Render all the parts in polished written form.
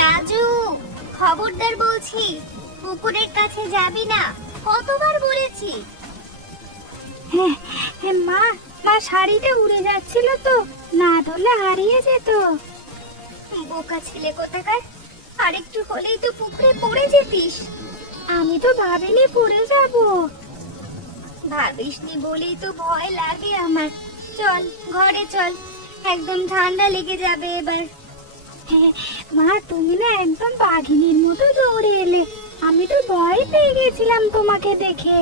রাজু, খবরদার বলছি, পুকুরের কাছে যাবি না। কতবার বলেছি। হ্যাঁ হ্যাঁ মা, মা শাড়িটা উড়ে যাচ্ছিল তো, না ধরলে হারিয়ে যেত। বোকা ছেলে কোথাকার, আরেকটু হলেই তো পুকুরে পড়ে যেতিস। আমি তো ভাবিনি পড়ে যাব। ভাবিসনি বলেই তো ভয় লাগে আমার। চল ঘরে চল, একদম ঠান্ডা লেগে যাবে এবার। হ্যাঁ মা, তুমি না একদম বাঘিনীর মতো দৌড়ে এলে, আমি তো ভয় পেয়ে গেছিলাম তোমাকে দেখে।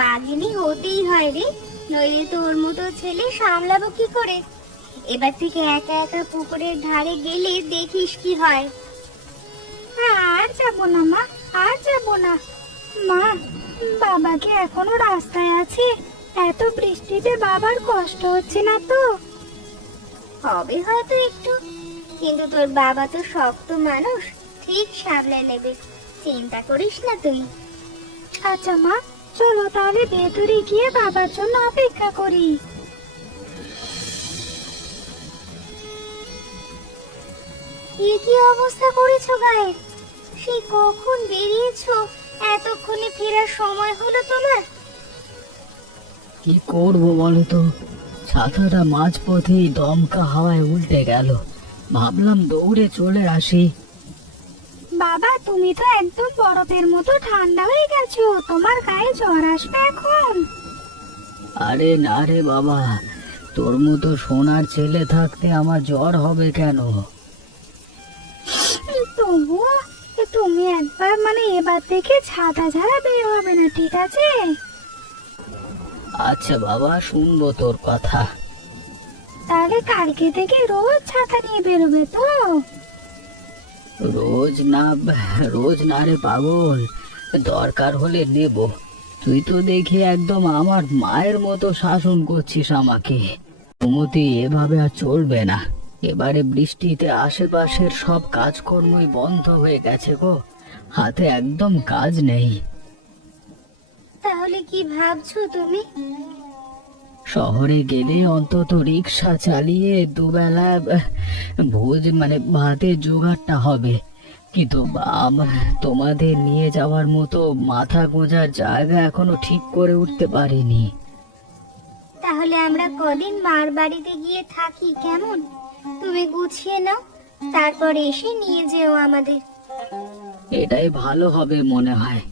বাঘিনী হতেই হয় রে, নইলে তোর মতো ছেলে সামলাবো কি করে। এবার থেকে একা একা পুকুরের ধারে গেলে দেখিস কি হয়। আর যাবো না মা, আর যাবো না। মা, বাবা কি এখনো রাস্তায় আছে? এত বৃষ্টিতে বাবার কষ্ট হচ্ছে না তো? হবে হয়তো একটু, কিন্তু তোর বাবা তো শক্ত মানুষ, ঠিক সামলে নেবে। চিন্তা করিস না তুই। আচ্ছা মা, চলো তাহলে ভেতরে গিয়ে বাবার জন্য অপেক্ষা করি। এ কি অবস্থা করেছো গায়ে? সেই কখন বেরিয়েছো, এতক্ষণে ফেরার সময় হলো তোমার? কি করব বলো তো, ছাতাটা মাঝপথেই দমকা হাওয়ায় উল্টে গেল। ভাবলাম দৌড়ে চলে আসি। বাবা, তুমি তো একদম বরফের মতো ঠান্ডা হয়ে গেছো, তোমার গায়ে জ্বর আসবে এখন। আরে না রে বাবা, তোর মতো সোনার ছেলে থাকতে আমার জ্বর হবে কেন? তবুও তুমি একবার এবার থেকে ছাতা ছাড়া বের হবে না, ঠিক আছে? আচ্ছা বাবা, শুনবো তোর কথা। তাহলে কালকে থেকে রোজ ছাতা নিয়ে বেরোবে তো? রোজ না, রোজ না রে পাগল, দরকার হলে নেব। তুই তো দেখি একদম আমার মায়ের মতো শাসন করছিস আমাকে। সুমতি, এভাবে আর চলবে না। এবারে বৃষ্টিতে আশেপাশের সব কাজকর্মই বন্ধ হয়ে গেছে গো, হাতে একদম কাজ নেই। তাহলে কি ভাবছো তুমি? শহরে গেলে অন্তত রিক্সা চালিয়ে দুবেলা ভোজ ভাতের জোগাড়টা হবে, কিন্তু তোমাদের নিয়ে যাওয়ার মতো মাথা গোঁজার জায়গা এখনো ঠিক করে উঠতে পারিনি। তাহলে আমরা কদিন মার বাড়িতে গিয়ে থাকি কেমন? তুমি গুছিয়ে নাও, তারপর এসে নিয়ে যেও আমাদের। এটাই ভালো হবে মনে হয়।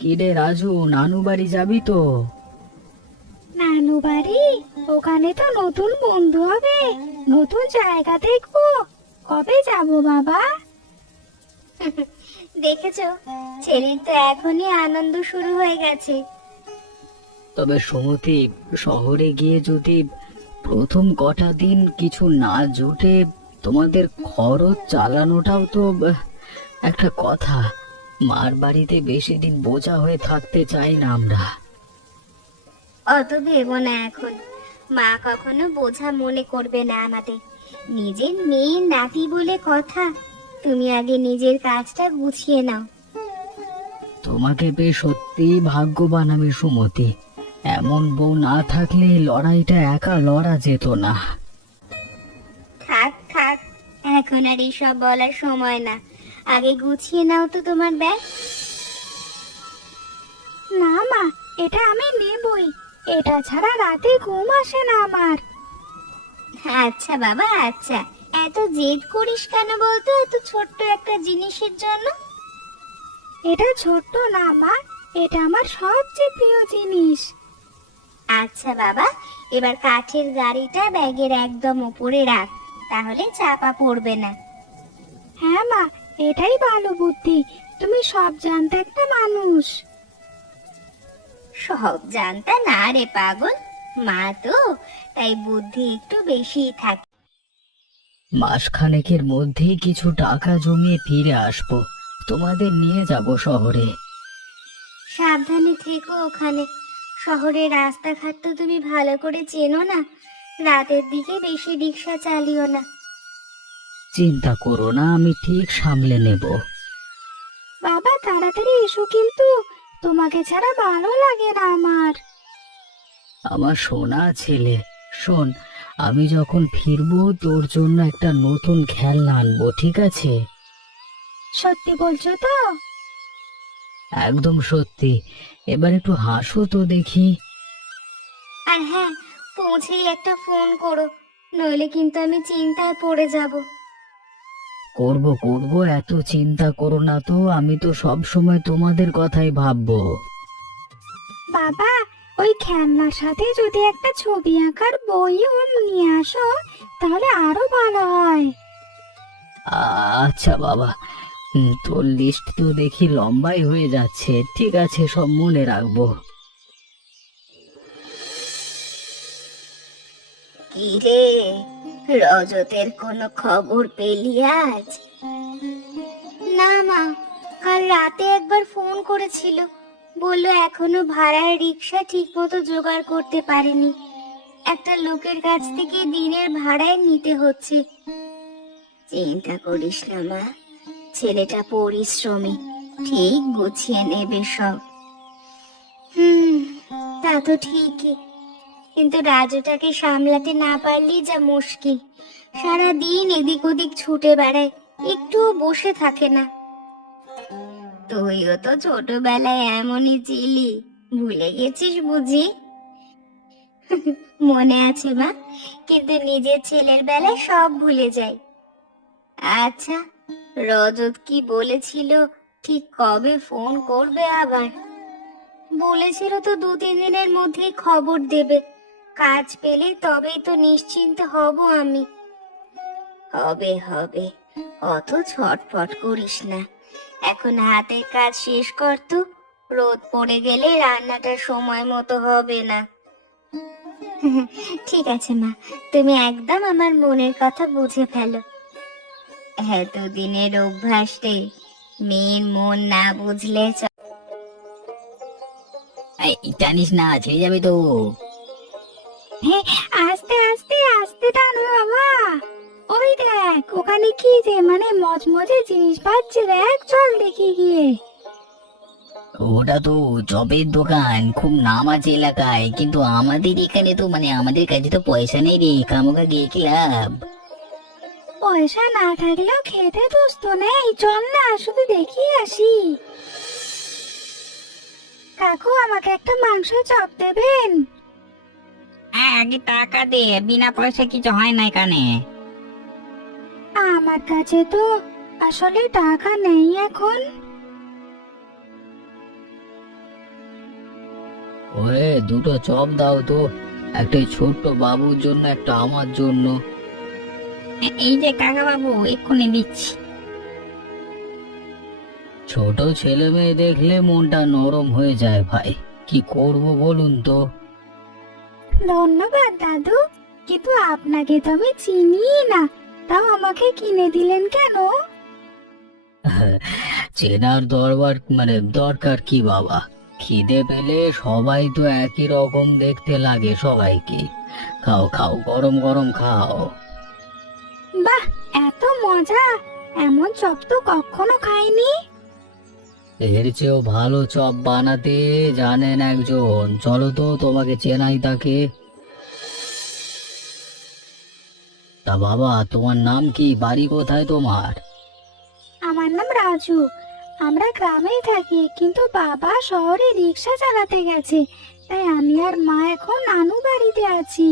কি রে রাজু, নানু বাড়ি যাবি তো? নানু বাড়ি? ওখানে তো নতুন বন্ধু হবে, নতুন জায়গা দেখবো। কবে যাব বাবা? দেখেছো, ছেলের তো এখনই আনন্দ শুরু হয়ে গেছে। তবে সুমতি, শহরে গিয়ে যদি প্রথম কটা দিন কিছু না জুটে, তোমাদের খরচ চালানোটাও তো একটা কথা। মার বাড়িতে বেশি দিন বোঝা হয়ে থাকতে চাই না আমরা। অত ভেবো না এখন, মা কখনো বোঝা মনে করবে না আমাদের। নিজের মেয়ে নাতি বলে কথা, তুমি আগে নিজের কাজটা গুছিয়ে নাও। তোমাকে পেয়ে সত্যি ভাগ্যবান আমি সুমতি। এমন বউ না থাকলে এই লড়াইটা একা লড়া যেত না। থাক থাক, এখন আর এসব বলার সময় না। আগে গুছিয়ে নাও তো তোমার ব্যাগ। না মা, এটা আমি নেবই, এটা ছাড়া রাতে ঘুম আসে না আমার। আচ্ছা বাবা, আচ্ছা, এত জেদ করিস কেন বলতো, এত ছোট্ট একটা জিনিসের জন্য? এটা ছোট্ট না মা, এটা আমার সবচেয়ে প্রিয় জিনিস। আচ্ছা বাবা, এবার কাঠের গাড়িটা ব্যাগের একদম উপরে রাখ, তাহলে চাপা পড়বে না। হ্যাঁ মা, এটাই ভালো বুদ্ধি, তুমি সব জানতে একটা মানুষ। সব জানতা না রে পাগল, মা তো, তাই বুদ্ধি একটু বেশিই থাকে। মাসখানেকের মধ্যেই কিছু টাকা জমিয়ে ফিরে আসবো, তোমাদের নিয়ে যাব শহরে। সাবধানে থেকো ওখানে, শহরের রাস্তাঘাট তো তুমি ভালো করে চেনো না, রাতের দিকে বেশি রিক্সা চালিও না। চিন্তা করো না, আমি ঠিক সামলে নেব। বাবা তাড়াতাড়ি এসো কিন্তু, তোমাকে ছাড়া ভালো লাগে না আমার। আমার সোনা ছেলে, শোন, আমি যখন ফিরবো তোর জন্য একটা নতুন খেলনা আনবো, ঠিক আছে? সত্যি বলছো তো? একদম সত্যি। এবার একটু হাসো তো দেখি। আর হ্যাঁ, পৌঁছেই একটা ফোন করো, নইলে কিন্তু আমি চিন্তায় পড়ে যাব। করব করব, এত চিন্তা করো না তো, আমি তো সব সময় তোমাদের কথাই ভাববো। বাবা, ওই খেলনার সাথে যদি একটা ছবি আঁকার বইও নিয়ে আসো তাহলে আরো ভালো হয়। আচ্ছা বাবা, তোর লিস্ট তো দেখি লম্বাই হয়ে যাচ্ছে। ঠিক আছে, সব মনে রাখবো। কি রে, রজতের কোনো খবর পেলি আজ? না মা, কাল রাতে একবার ফোন করেছিল, বলল এখনো ভাড়ার রিক্সা ঠিক মতো জোগাড় করতে পারেনি, একটা লোকের কাছ থেকে দিনের ভাড়ায় নিতে হচ্ছে। চিন্তা করিস না মা, ছেলেটা পরিশ্রমী, ঠিক গুছিয়ে নেবে সব। তা তো ঠিকই, কিন্তু রাজুটাকে সামলাতে না পারলেই যা মুশকিল। সারাদিন এদিক ওদিক ছুটে বেড়ায়, একটুও বসে থাকে না। তুইও তো ছোটবেলায় এমনই ছিলি, ভুলে গেছিস বুঝি? মনে আছে মা, কিন্তু নিজের ছেলের বেলায় সব ভুলে যাই। আচ্ছা, রজত কি বলেছিল, ঠিক কবে ফোন করবে আবার? বলেছিল তো 2-3 দিনের মধ্যেই খবর দেবে, কাজ পেলে তবেই তো নিশ্চিন্ত হব আমি। হবে হবে, অত ছটফট করিস না, এখন হাতের কাজ শেষ কর তো, রোদ পড়ে গেলে রান্নাটা সময় মতো হবে না। ঠিক আছে মা, তুমি একদম আমার মনের কথা বুঝে ফেলো। এতদিনের অভ্যাস রে, মেয়ের মন না বুঝলে জানিস না, ছেড়ে যাবে তো। হ্যাঁ, আস্তে আস্তে আস্তে টানো বাবা। ওই দেখ, ওখানে কি যে মানে মজমজে জিনিস পাচ্ছে, দেখ, চল দেখি গিয়ে। ওটা তো চপের দোকান, খুব নাম আছে এলাকায়, কিন্তু আমাদের এখানে তো মানে আমাদের কাছে তো পয়সা নেই রে, খামোখা গিয়ে কি লাভ? পয়সা না থাকলেও খেতে দোষ তো নেই, চল না শুধু দেখি আসি। কাকু, আমাকে একটা মাংস চপ দেবেন? আগে টাকা দে, বিনা পয়সা কিছু হয় না এখানে। আমার কাছে তো আসলে টাকা নেই এখন। ওরে, দুটো চপ দাও তো, একটা ছোট্ট বাবুর জন্য, একটা আমার জন্য। এই যে কাকা বাবু, এক্ষুনি দিচ্ছি। ছোট ছেলে মেয়ে দেখলে মনটা নরম হয়ে যায় ভাই, কি করব বলুন তো। ধন্যবাদ দাদু, কিন্তু আপনাকে তো আমি চিনি না, তাও আমাকে কিনে দিলেন কেন? চেনার দরবার মানে দরকার কি বাবা, খিদে পেলে সবাই তো একই রকম দেখতে লাগে সবাইকে। খাও খাও, গরম গরম খাও। বাহ, এত মজা! এমন চপ তো কখনো খাইনি। এর চেয়েও ভালো চপ বানাতে জানেন একজন, চলো তো তোমাকে চেনাই তাকে। তা বাবা, তোমার নাম কি, বাড়ি কোথায় তোমার? আমার নাম রাজু, আমরা গ্রামেই থাকি, কিন্তু বাবা শহরে রিক্সা চালাতে গেছে, তাই আমি আর মা এখন নানু বাড়িতে আছি।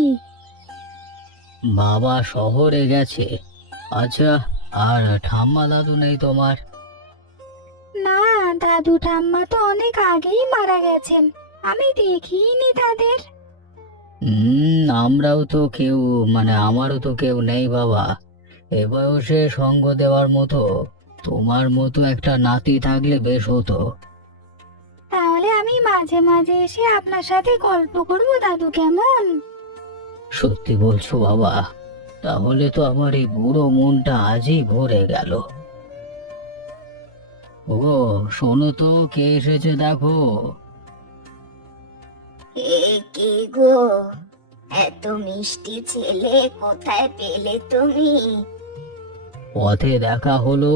বাবা শহরে গেছে, আচ্ছা। আর ঠাম্মা দাদু নেই তোমার? না, দাদু ঠাম্মা তো অনেক আগেই মারা গেছেন, আমি দেখিনি তাদের। আমরাও তো কেউ মানে আমারও তো কেউ নেই বাবা, এ বয়সে সঙ্গ দেওয়ার মতো। তোমার মতো একটা নাতি থাকলে বেশ হতো। তাহলে আমি মাঝে মাঝে এসে আপনার সাথে গল্প করবো দাদু, কেমন? সত্যি বলছো বাবা? তাহলে তো আমার এই বুড়ো মনটা আজই ভরে গেল। ও, শোনো তো, কে এসেছে দেখো। এ কি গো, এত মিষ্টি ছেলে কোথায় পেলে তুমি? পথে দেখা হলো,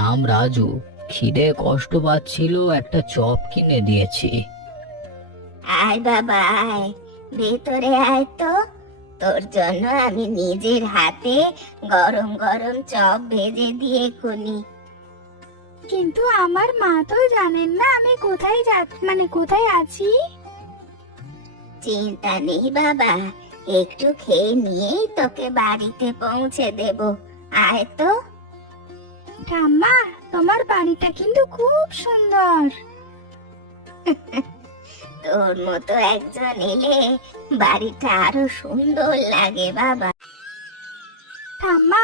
নাম রাজু, খিদে কষ্ট পাচ্ছিল, একটা চপ কিনে দিয়েছি। আয় বাবা আয়, ভেতরে আয় তো, তোর জন্য আমি নিজের হাতে গরম গরম চপ ভেজে দিয়ে খুনি। কিন্তু আমার মা তো জানেন না আমি কোথায় কোথায় আছি। চিন্তা নেই বাবা, একটু খেয়ে নিয়েই তোকে বাড়িতে পৌঁছে দেব। আয় তো। ঠাম্মা, তোমার বাড়িটা কিন্তু খুব সুন্দর। তোর মতো একজন এলে বাড়িটা আরো সুন্দর লাগে বাবা। ঠাম্মা,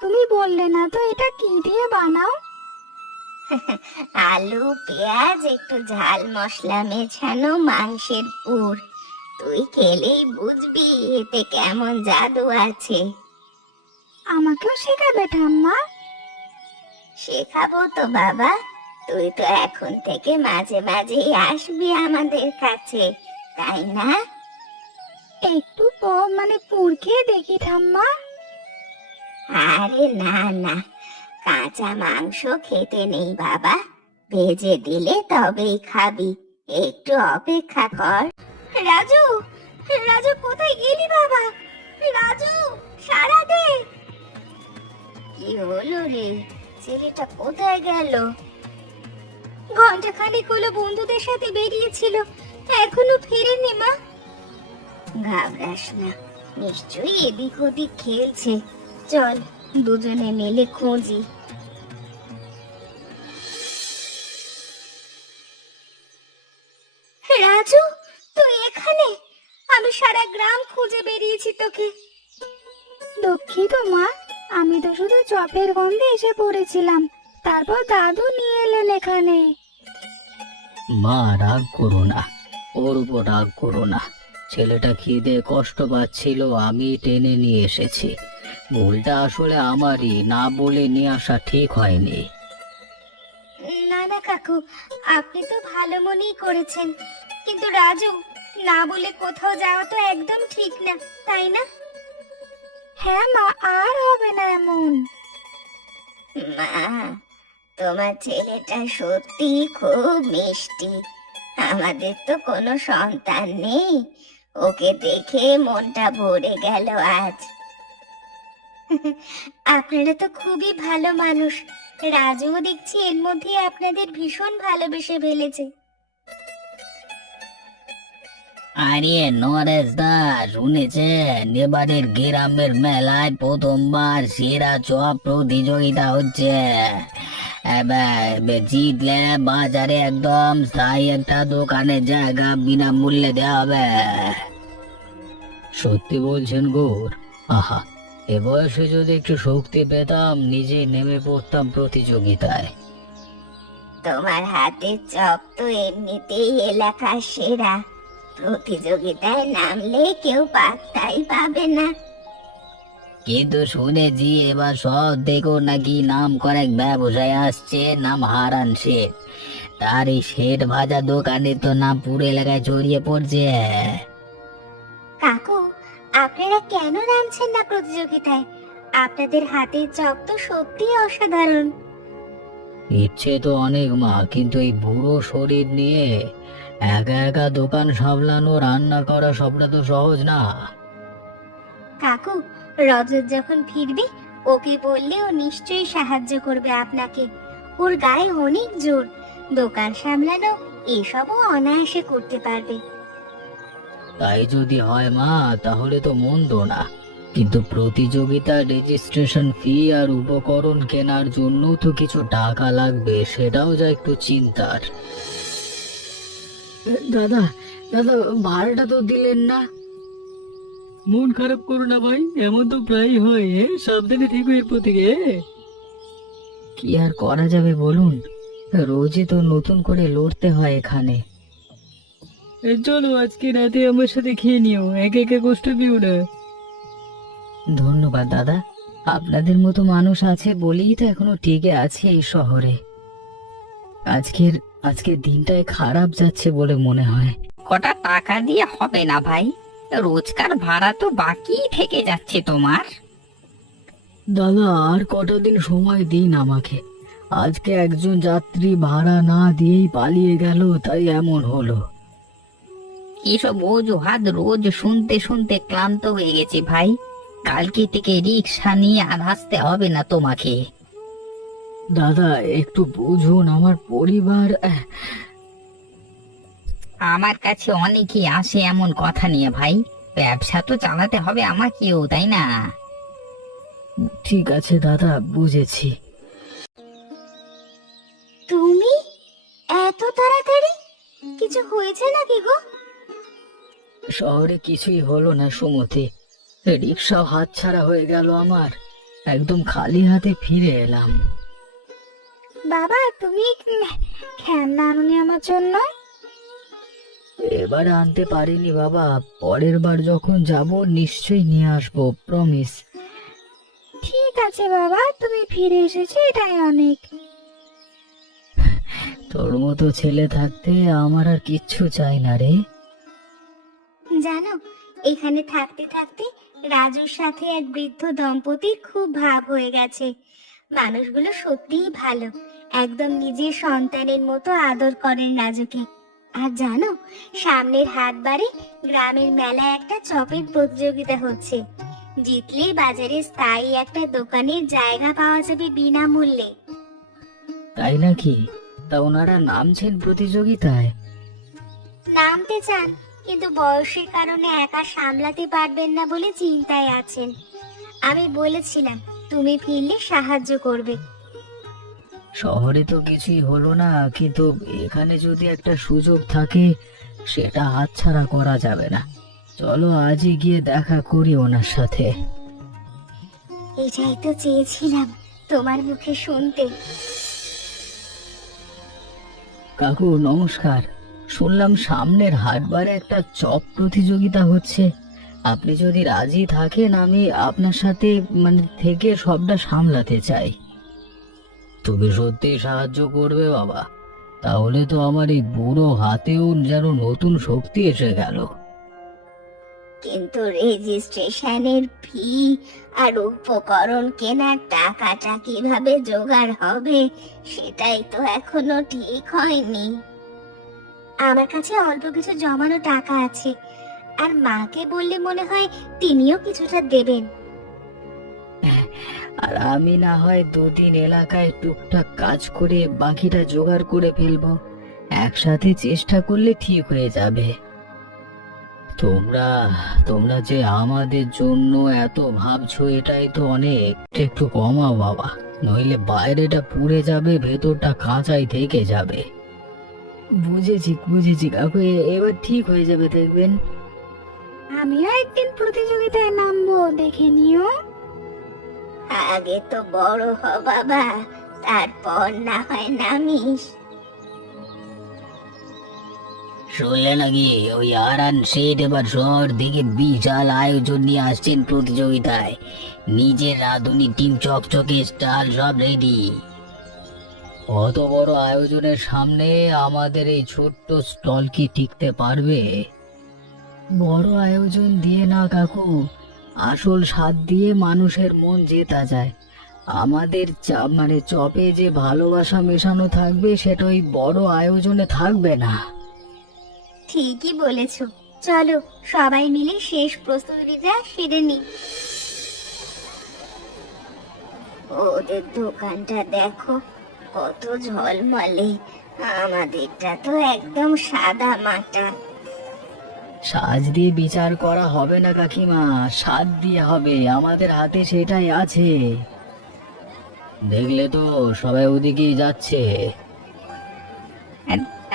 তুমি বললে না তো এটা কি দিয়ে বানাও? আলু পেঁয়াজ একটু ঝাল মশলা মেশানো মাংসের পুর। তুই খেলেই বুঝবি এতে কেমন জাদু আছে। আমাকেও শেখাবে ঠাম্মা? শেখাবো তো বাবা, তুই তো এখন থেকে মাঝে মাঝেই আসবি আমাদের কাছে, তাই না? একটু পুর খেয়ে দেখি ঠাম্মা। আরে না না, কাঁচা মাংস খেতে নেই বাবা, ভেজে দিলে তবেই খাবি। একটু অপেক্ষা কর। রাজু, রাজু কোথায় গেলি বাবা? রাজু, সারা দে। কি হলো রে, ছেলেটা কোথায় গেল? ঘন্টা খানেক হলো বন্ধুদের সাথে বেরিয়েছিল, এখনো ফেরেনি মা। ঘাবড়াস না, নিশ্চয়ই এদিক ওদিক খেলছে। চল দুজনে মিলে খুঁজি। রাজু, তুই এখানে? আমি সারা গ্রাম খুঁজে বেরিয়েছি তোকে। দুঃখিত মা, আমি তো শুধু চপের গন্ধে এসে পড়েছিলাম, তারপর দাদু নিয়ে এলেন এখানে। মা রাগ করো না, ওর উপর রাগ করো না। ছেলেটা খিদে কষ্ট পাচ্ছিল, আমি টেনে নিয়ে এসেছি। ভুলটা আসলে আমারই, না বলে নিয়ে আসা ঠিক হয়নি। না না কাকু, আপনি তো ভালো মনেই করেছেন, কিন্তু রাজু, না বলে কোথাও যাওয়া তো একদম ঠিক না, তাই না? হ্যাঁ মা, আর হবে না এমন। মা, তোমার ছেলেটা সত্যি খুব মিষ্টি। আমাদের তো কোনো সন্তান নেই, ওকে দেখে মনটা ভরে গেল আজ। আপনারা তো খুবই ভালো মানুষ। রাজুও দেখছি এর মধ্যে আপনাদের ভীষণ ভালোবেসে ফেলেছে। আরে নরেশ দা, শুনেছেন এবারের গ্রামের মেলায় প্রথমবার সেরা চপ প্রতিযোগিতা হচ্ছে। এবার জিতলে বাজারে একদম স্থায়ী একটা দোকানের জায়গা বিনামূল্যে দেওয়া হবে। সত্যি বলছেন গৌর? আহা, এ বয়সে যদি একটু শক্তি পেতাম, নিজে নেমে পড়তাম প্রতিযোগিতায়। তোমার হাতের চপ তো এমনিতেই এলাকার সেরা, প্রতিযোগিতায় নামলে কেউ পাত্তাই পাবে না। কিন্তু শুনেছি এবার সব দেখো নাকি নাম করে এক ব্যবসায়ী আসছে, নাম হারান শেঠ। তার এই শেঠ ভাজা দোকানে তো নাম পুরো এলাকায় ছড়িয়ে পড়ছে। কাকু, আপনারা কেন নামছেন না প্রতিযোগিতায়? আপনাদের হাতের চপ তো সত্যিই অসাধারণ। ইচ্ছে তো অনেক মা, কিন্তু এই বুড়ো শরীর নিয়ে একা একা দোকান সামলানো, রান্না করা সবটা তো সহজ না। কাকু, রজত যখন ফিরবে ওকে বললে ও নিশ্চয়ই সাহায্য করবে আপনাকে। ওর গায়ে অনেক জোর, দোকান সামলানো এসবও অনায়াসে করতে পারবে। তাই যদি হয় মা, তাহলে তো মন্দ না। কিন্তু প্রতিযোগিতার রেজিস্ট্রেশন ফি আর উপকরণ কেনার জন্য তো কিছু টাকা লাগবে, সেটাও যা একটু চিন্তার। দাদা, দাদা, ভাড়াটা তো দিলেন না। মন খারাপ করো না ভাই, এমন তো প্রায় হয়। সাবধানে থেকো এরপর থেকে। কি আর করা যাবে বলুন, রোজই তো নতুন করে লড়তে হয় এখানে। চলো আজকে রাতে আমার সাথে খেয়ে নিও, একে একে কষ্ট পেও না। ধন্যবাদ দাদা, আপনাদের মতো মানুষ আছে বলেই তো এখনো টিকে আছে এই শহরে। আজকের আজকের দিনটাই খারাপ যাচ্ছে বলে মনে হয়। কটা টাকা দিয়ে হবে না ভাই, রোজকার ভাড়া তো বাকি থেকে যাচ্ছে তোমার। দাদা, আর কটা দিন সময় দিন আমাকে। আজকে একজন যাত্রী ভাড়া না দিয়েই পালিয়ে গেল, তাই এমন হলো। এসব অজুহাত রোজ শুনতে শুনতে ক্লান্ত হয়ে গেছে ভাই। কালকে থেকে রিক্সা নিয়ে আর আসতে হবে না তোমাকে। দাদা একটু বুঝুন, আমার পরিবার আমার কাছে অনেকেই আসে এমন কথা নিয়ে ভাই। ব্যবসা তো চালাতে হবে আমাকেও, তাই না? ঠিক আছে দাদা, বুঝেছি। তুমি এত তাড়াতাড়ি? কিছু হয়েছে নাকি গো? শহরে কিছুই হলো না সুমতি, রিক্সাও হাতছাড়া হয়ে গেল আমার, একদম খালি হাতে ফিরে এলাম। বাবা তুমি খেলনা আনুনি আমার জন্য? এবারে আনতে পারিনি বাবা, পরের বার যখন যাব নিশ্চয়ই নিয়ে আসবো, প্রমিস। ঠিক আছে বাবা, তুমি ফিরে এসেছো এটাই অনেক। তোর মতো ছেলে থাকতে আমার আর কিচ্ছু চাই না রে। জানো, এখানে থাকতে থাকতে রাজুর সাথে এক বৃদ্ধ দম্পতির খুব ভাব হয়ে গেছে। মানুষগুলো সত্যিই ভালো, একদম নিজের সন্তানের মতো আদর করেন রাজুকে। আর জানো, সামনের হাটবারে গ্রামের মেলায় একটা চপের প্রতিযোগিতা হচ্ছে। জিতলে বাজারে স্থায়ী একটা দোকানের জায়গা পাওয়া যাবে বিনামূল্যে। তাই নাকি? তা ওনারা নামছেন প্রতিযোগিতায়? নামতে চান, কিন্তু বয়সের কারণে একা সামলাতে পারবেন না বলে চিন্তায় আছেন। আমি বলেছিলাম তুমি ফিরলে সাহায্য করবে। শহরে তো কিছুই হলো না, কিন্তু এখানে যদি একটা সুযোগ থাকে সেটা হাতছাড়া করা যাবে না। চলো আজই গিয়ে দেখা করি ওনার সাথে। এটাই তো চেয়েছিলাম তোমার মুখে শুনতে। কাকু নমস্কার, শুনলাম সামনের হাটবারে একটা চপ প্রতিযোগিতা হচ্ছে। আপনি যদি রাজি থাকেন আমি আপনার সাথে থেকে সবটা সামলাতে চাই। তুমি সত্যি সাহায্য করবে বাবা? তাহলে তো আমার এই বুড়ো হাতেও যেন নতুন শক্তি এসে গেল। কিন্তু রেজিস্ট্রেশনের ফি আর উপকরণ কেনার টাকাটা কিভাবে জোগাড় হবে সেটাই তো এখনো ঠিক হয়নি। আমার কাছে অল্প কিছু জমানো টাকা আছে, আর মাকে বললে মনে হয় তিনিও কিছুটা দেবেন। আর আমি না হয় দুদিন এলাকায় টুকটাক কাজ করে বাকিটা জোগাড় করে ফেলবো। একসাথে চেষ্টা করলে ঠিক হয়ে যাবে। তোমরা তোমরা যে আমাদের জন্য এত ভাবছো এটাই তো অনেক। একটু কমাও বাবা, নইলে বাইরেটা পুড়ে যাবে, ভেতরটা কাঁচাই থেকে যাবে। বুঝেছি বুঝেছি কাকু, এবার ঠিক হয়ে যাবে দেখবেন। আমিও একদিন প্রতিযোগিতায় নামবো, দেখে নিও। আগে তো বড় হ বাবা, তারপর না হয় নামিস। শুনলে নাকি ওই আরান শেঠ এবার শহর থেকে বিশাল আয়োজন নিয়ে আসছেন প্রতিযোগিতায়। নিজের রাঁধুনি টিম, চকচকে স্টাল সব রেডি। অত বড় আয়োজনের সামনে আমাদের এই ছোট্ট স্টল কি টিকতে পারবে? বড় আয়োজন দিয়ে না কাকু, আসল স্বাদ দিয়ে মানুষের মন জেতা যায়। আমাদের চপে যে ভালোবাসা মেশানো থাকবে সেটা ওই বড় আয়োজনে থাকবে না। ঠিকই বলেছো, চলো সবাই মিলে শেষ প্রস্তুতিটা সেরে নি। ওদের দোকানটা দেখো কত ঝলমলে, আমাদেরটা তো একদম সাদা মাটা। সাজ দিয়ে বিচার করা হবে না কাকিমা, স্বাদ দিয়ে হবে, আমাদের হাতে সেটাই আছে। দেখলে তো সবাই ওদিকেই যাচ্ছে।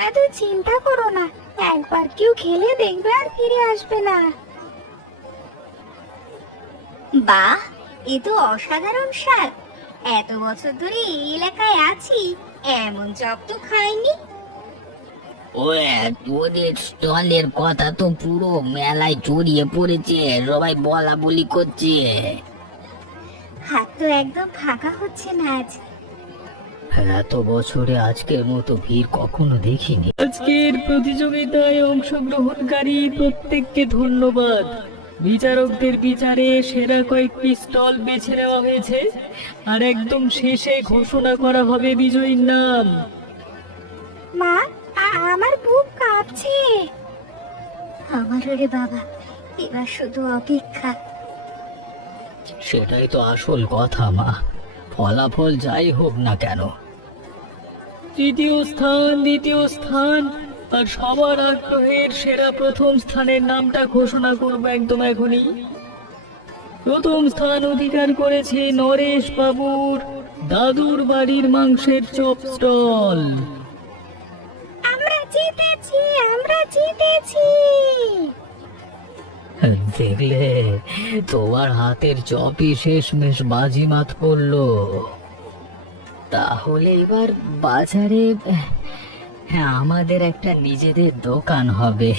এত চিন্তা করো না, একবার কেউ খেলে দেখবে আর ফিরে আসবে না। বাহ, এ তো অসাধারণ স্বাদ। এত বছর ধরে এই এলাকায় আছি, এমন চপ তো খাইনি। তোদের স্টলের কথা তো পুরো মেলায় ছড়িয়ে পড়েছে, সবাই বলা বলি করছে। হাত তো একদম ফাঁকা হচ্ছে না আজ। এত বছরে আজকের মতো ভিড় কখনো দেখিনি। আজকের প্রতিযোগিতায় অংশগ্রহণকারী প্রত্যেককে ধন্যবাদ। বিচারকদের বিচারে সেরা কয়েকটি স্টল বেছে নেওয়া হয়েছে, আর একদম শেষে ঘোষণা করা হবে বিজয়ীর নাম। মা, আমার বুক কাঁপছে। আমারও রে বাবা, এবার শুধু অপেক্ষা। সেটাই তো আসল কথা মা, ফলাফল যাই হোক না কেন। তৃতীয় স্থান, দ্বিতীয় স্থান আর সবার আগ্রহের সেরা প্রথম স্থানের নামটা ঘোষণা করবো একদম এখনই। প্রথম স্থান অধিকার করেছে নরেশ বাবুর দাদুর বাড়ির মাংসের চপ স্টল। আমরা জিতেছি, আমরা জিতেছি। দেখলে, তোমার হাতের চপই শেষমেশ বাজিমাত করলো। তাহলে এবার বাজারে আমাদের একটা নিজেদের দোকান হবে।